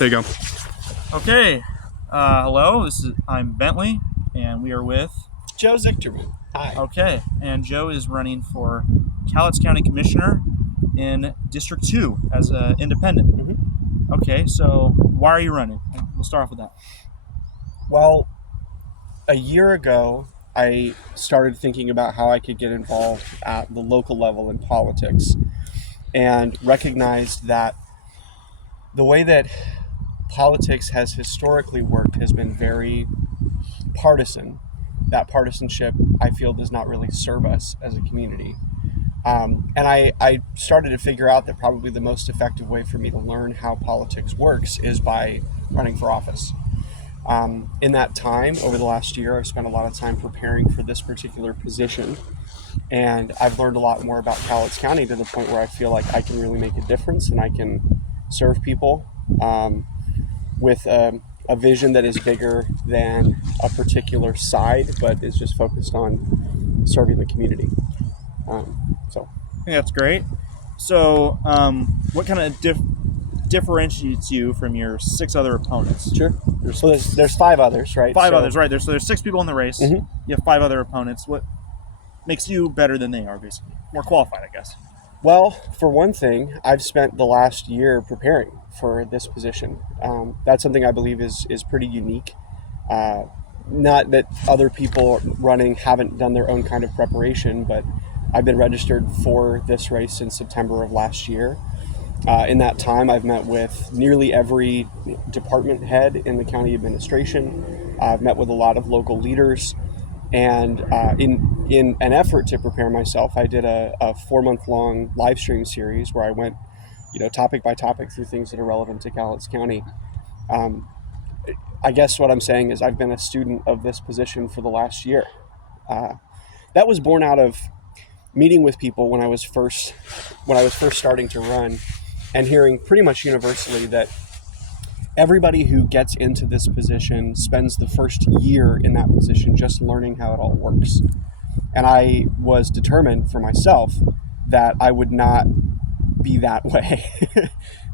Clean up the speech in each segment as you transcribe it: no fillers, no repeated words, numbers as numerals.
There you go. Okay. Hello. I'm Bentley, and we are with Joe Zichterman. Hi. Okay, and Joe is running for Cowlitz County Commissioner in District 2 as an independent. Mm-hmm. Okay, so why are you running? We'll start off with that. Well, a year ago, I started thinking about how I could get involved at the local level in politics and recognized that the way that politics has historically worked has been very partisan. That partisanship, I feel, does not really serve us as a community. And I started to figure out that probably the most effective way for me to learn how politics works is by running for office. In that time, over the last year, I've spent a lot of time preparing for this particular position. And I've learned a lot more about Cowlitz County to the point where I feel like I can really make a difference and I can serve people with a vision that is bigger than a particular side, but is just focused on serving the community. I think that's great. So what kind of differentiates you from your 6 other opponents? Sure. There's 5 others, right? Five others, right? There's 6 people in the race. Mm-hmm. You have 5 other opponents. What makes you better than they are, basically? More qualified, I guess. Well, for one thing, I've spent the last year preparing for this position. That's something I believe is pretty unique. Not that other people running haven't done their own kind of preparation, but I've been registered for this race since September of last year. In that time, I've met with nearly every department head in the county administration. I've met with a lot of local leaders. And in an effort to prepare myself, I did a 4-month-long live stream series where I went, topic by topic through things that are relevant to Cowlitz County. I guess what I'm saying is I've been a student of this position for the last year. That was born out of meeting with people when I was first starting to run, and hearing pretty much universally that everybody who gets into this position spends the first year in that position just learning how it all works. And I was determined for myself that I would not be that way.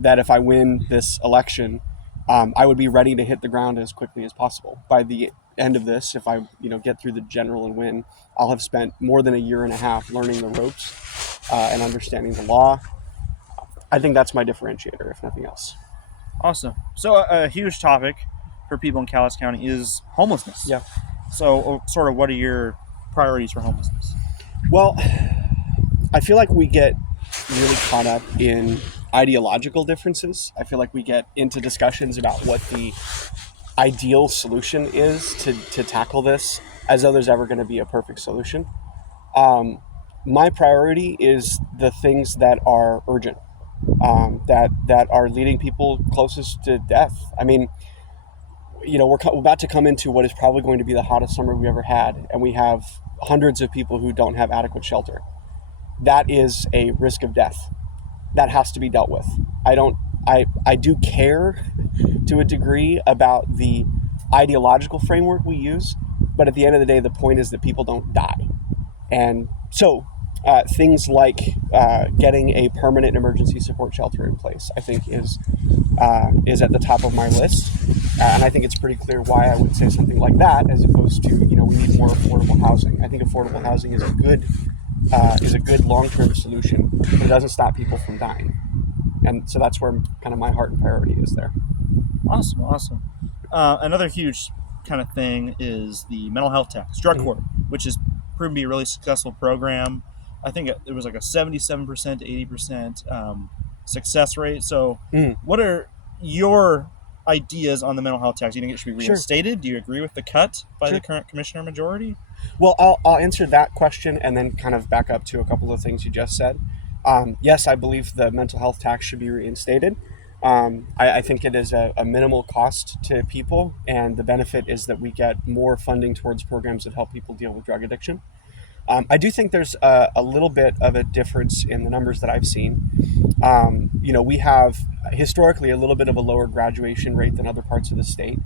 That if I win this election, I would be ready to hit the ground as quickly as possible. By the end of this, if I get through the general and win, I'll have spent more than a year and a half learning the ropes and understanding the law. I think that's my differentiator, if nothing else. Awesome. So a huge topic for people in Cowlitz County is homelessness. Yeah. So sort of what are your priorities for homelessness? Well, I feel like we get really caught up in ideological differences. I feel like we get into discussions about what the ideal solution is to tackle this, as though there's ever going to be a perfect solution. My priority is the things that are urgent. That are leading people closest to death. I mean, we're about to come into what is probably going to be the hottest summer we've ever had, and we have hundreds of people who don't have adequate shelter. That is a risk of death. That has to be dealt with. I do care to a degree about the ideological framework we use, but at the end of the day, the point is that people don't die. And so things like getting a permanent emergency support shelter in place, I think is at the top of my list. And I think it's pretty clear why I would say something like that, as opposed to, we need more affordable housing. I think affordable housing is a good long-term solution, but it doesn't stop people from dying. And so that's where kind of my heart and priority is there. Awesome. Another huge kind of thing is the mental health tax, drug court, which has proven to be a really successful program. I think it was like a 77% to 80% success rate. So what are your ideas on the mental health tax? Do you think it should be reinstated? Sure. Do you agree with the cut by the current commissioner majority? Well, I'll answer that question and then kind of back up to a couple of things you just said. Yes, I believe the mental health tax should be reinstated. I think it is a minimal cost to people, and the benefit is that we get more funding towards programs that help people deal with drug addiction. I do think there's a little bit of a difference in the numbers that I've seen. We have historically a little bit of a lower graduation rate than other parts of the state.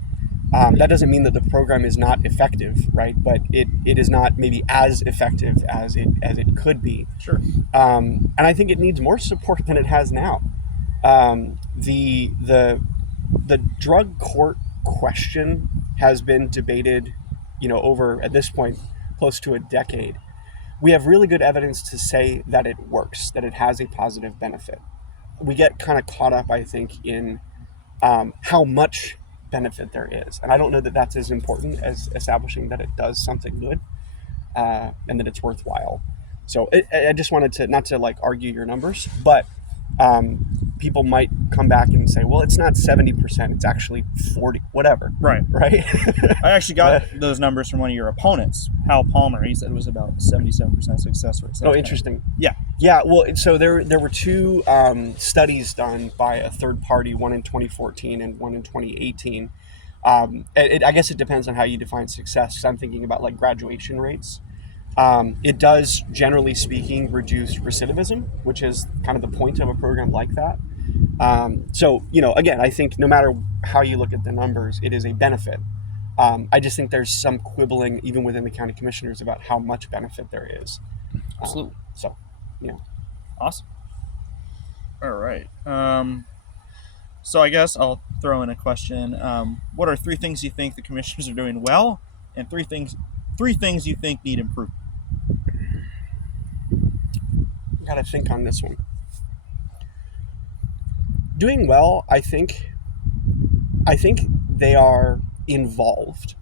That doesn't mean that the program is not effective, right? But it is not maybe as effective as it could be. Sure. And I think it needs more support than it has now. The the drug court question has been debated, over, at this point, close to a decade. We have really good evidence to say that it works, that it has a positive benefit. We get kind of caught up, I think, in how much benefit there is. And I don't know that that's as important as establishing that it does something good, and that it's worthwhile. So I just wanted to, not to like argue your numbers, but people might come back and say, well, it's not 70%, it's actually 40, whatever. Right. I actually got But- those numbers from one of your opponents, Hal Palmer. He said it was about 77% success rate. So Oh, that's interesting. Yeah. Yeah, well, so there were two studies done by a third party, one in 2014 and one in 2018. I guess it depends on how you define success, because I'm thinking about like graduation rates. It does, generally speaking, reduce recidivism, which is kind of the point of a program like that. So, again, I think no matter how you look at the numbers, it is a benefit. I just think there's some quibbling, even within the county commissioners, about how much benefit there is. Absolutely. So. Awesome. All right. So I guess I'll throw in a question. What are 3 things you think the commissioners are doing well, and three things you think need improvement? Got to think on this one. Doing well, I think they are involved.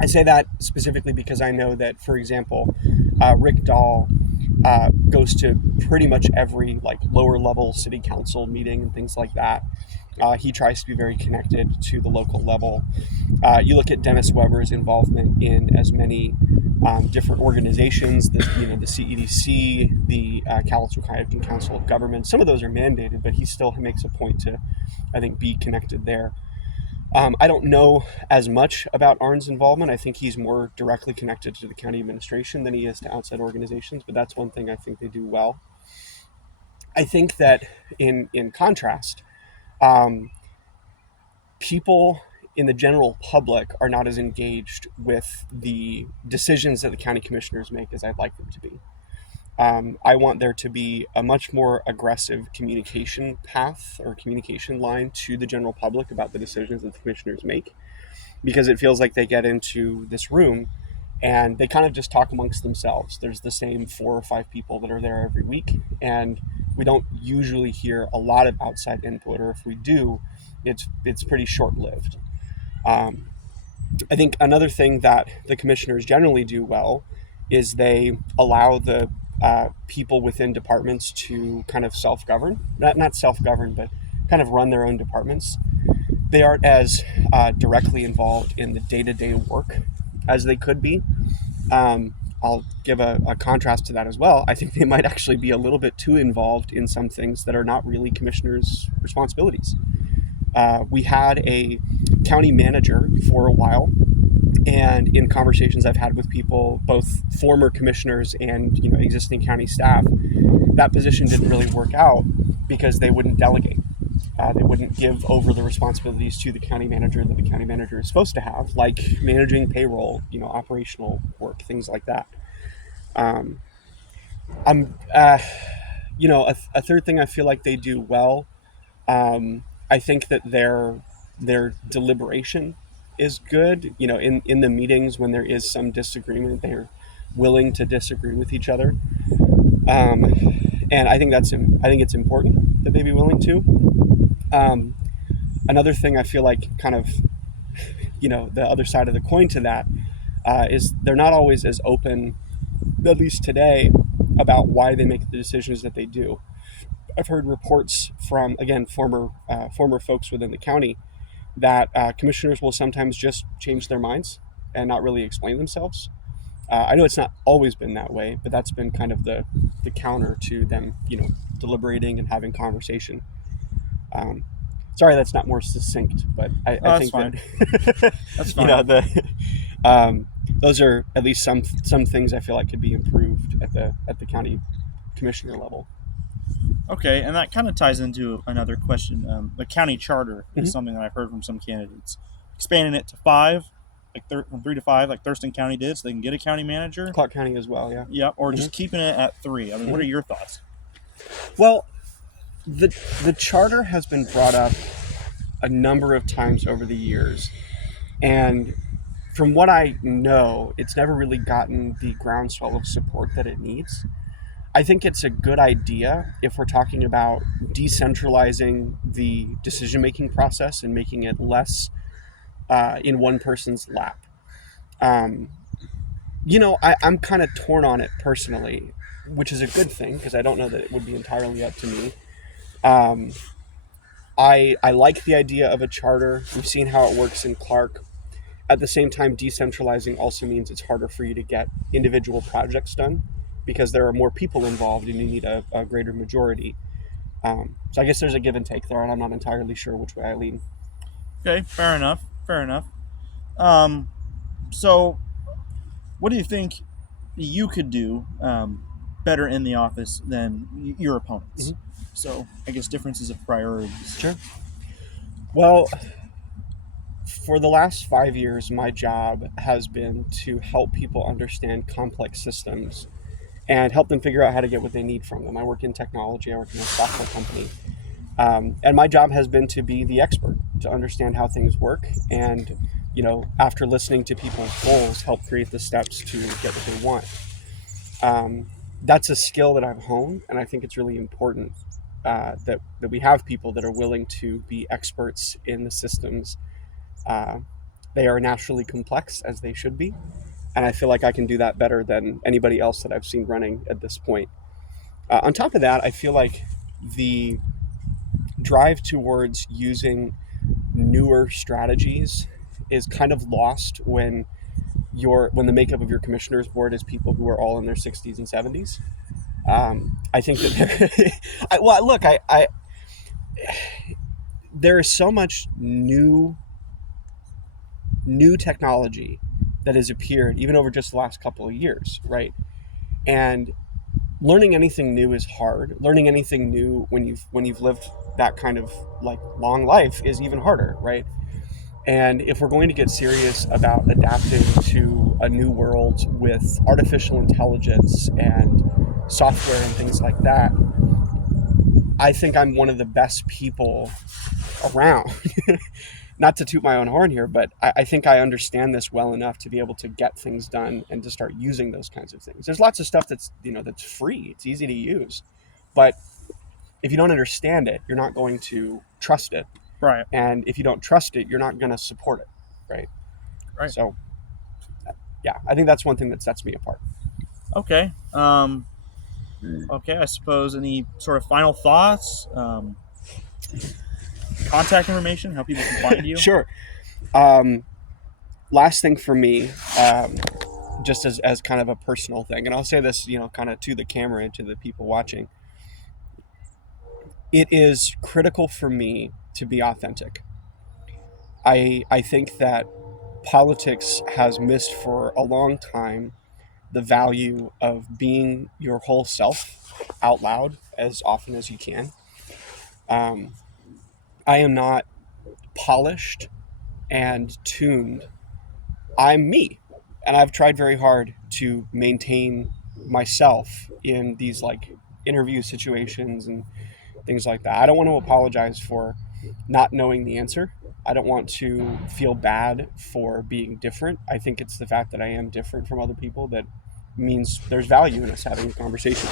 I say that specifically because I know that, for example, Rick Dahl goes to pretty much every like lower level city council meeting and things like that. He tries to be very connected to the local level. You look at Dennis Weber's involvement in as many different organizations, the CEDC, the Cowlitz County Council of Government. Some of those are mandated, but he still makes a point to, I think, be connected there. I don't know as much about Arn's involvement. I think he's more directly connected to the county administration than he is to outside organizations, but that's one thing I think they do well. I think that in contrast, people in the general public are not as engaged with the decisions that the county commissioners make as I'd like them to be. I want there to be a much more aggressive communication path or communication line to the general public about the decisions that the commissioners make, because it feels like they get into this room and they kind of just talk amongst themselves. There's the same 4 or 5 people that are there every week, and we don't usually hear a lot of outside input, or if we do, it's pretty short-lived. I think another thing that the commissioners generally do well is they allow the people within departments to kind of self-govern, not self-govern, but kind of run their own departments. They aren't as directly involved in the day-to-day work as they could be. I'll give a contrast to that as well. I think they might actually be a little bit too involved in some things that are not really commissioners' responsibilities. We had a county manager for a while, and in conversations I've had with people, both former commissioners and existing county staff, that position didn't really work out because they wouldn't delegate. They wouldn't give over the responsibilities to the county manager that the county manager is supposed to have, like managing payroll, operational work, things like that. A third thing I feel like they do well. I think that their deliberation is good. In the meetings when there is some disagreement, they're willing to disagree with each other. And I think it's important that they be willing to. Another thing I feel like kind of, the other side of the coin to that is they're not always as open, at least today, about why they make the decisions that they do. I've heard reports from, again, former folks within the county that commissioners will sometimes just change their minds and not really explain themselves. I know it's not always been that way, but that's been kind of the counter to them, deliberating and having conversation. Sorry, that's not more succinct, but I think fine. that That's fine. Those are at least some things I feel like could be improved at the county commissioner level. Okay, and that kind of ties into another question. The county charter is Mhm. something that I've heard from some candidates. Expanding it to 5, from 3 to 5, like Thurston County did, so they can get a county manager. Clark County as well, yeah. Yep, or just keeping it at 3. I mean, what are your thoughts? Well, the charter has been brought up a number of times over the years, and from what I know, it's never really gotten the groundswell of support that it needs. I think it's a good idea if we're talking about decentralizing the decision-making process and making it less in one person's lap. Um, I'm kind of torn on it personally, which is a good thing because I don't know that it would be entirely up to me. Um, I like the idea of a charter. We've seen how it works in Clark. At the same time, decentralizing also means it's harder for you to get individual projects done because there are more people involved and you need a greater majority. So I guess there's a give and take there, and I'm not entirely sure which way I lean. Okay, fair enough. Fair enough. So, what do you think you could do better in the office than your opponents? Mm-hmm. So, I guess differences of priorities. Sure. Well, for the last 5 years, my job has been to help people understand complex systems and help them figure out how to get what they need from them. I work in technology, I work in a software company. And my job has been to be the expert, to understand how things work. And, after listening to people's goals, help create the steps to get what they want. That's a skill that I've honed. And I think it's really important that we have people that are willing to be experts in the systems. They are naturally complex, as they should be. And I feel like I can do that better than anybody else that I've seen running at this point. On top of that, I feel like the drive towards using newer strategies is kind of lost when the makeup of your commissioners board is people who are all in their 60s and 70s. I think that there is so much new technology that has appeared even over just the last couple of years, right? And learning anything new is hard. Learning anything new when you've lived that kind of long life is even harder, right? And if we're going to get serious about adapting to a new world with artificial intelligence and software and things like that, I think I'm one of the best people around. Not to toot my own horn here, but I think I understand this well enough to be able to get things done and to start using those kinds of things. There's lots of stuff that's free. It's easy to use. But if you don't understand it, you're not going to trust it. Right. And if you don't trust it, you're not going to support it. Right. Right. So, yeah, I think that's one thing that sets me apart. Okay. Okay, I suppose any sort of final thoughts? Contact information, how people can find you? Sure. Last thing for me, just as kind of a personal thing, and I'll say this, kind of to the camera and to the people watching. It is critical for me to be authentic. I think that politics has missed for a long time the value of being your whole self out loud as often as you can. I am not polished and tuned. I'm me. And I've tried very hard to maintain myself in these interview situations and things like that. I don't want to apologize for not knowing the answer. I don't want to feel bad for being different. I think it's the fact that I am different from other people that means there's value in us having a conversation.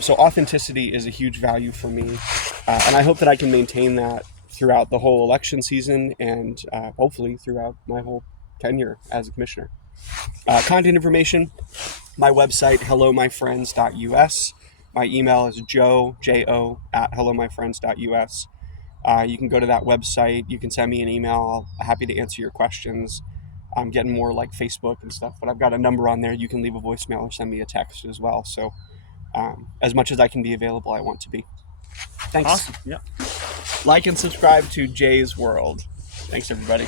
So authenticity is a huge value for me. And I hope that I can maintain that throughout the whole election season and hopefully throughout my whole tenure as a commissioner. Contact information, my website, hellomyfriends.us. My email is jo at hellomyfriends.us. You can go to that website. You can send me an email. I'm happy to answer your questions. I'm getting more like Facebook and stuff, but I've got a number on there. You can leave a voicemail or send me a text as well. So as much as I can be available, I want to be. Thanks. Awesome. Yeah. Like and subscribe to Jay's World. Thanks, everybody.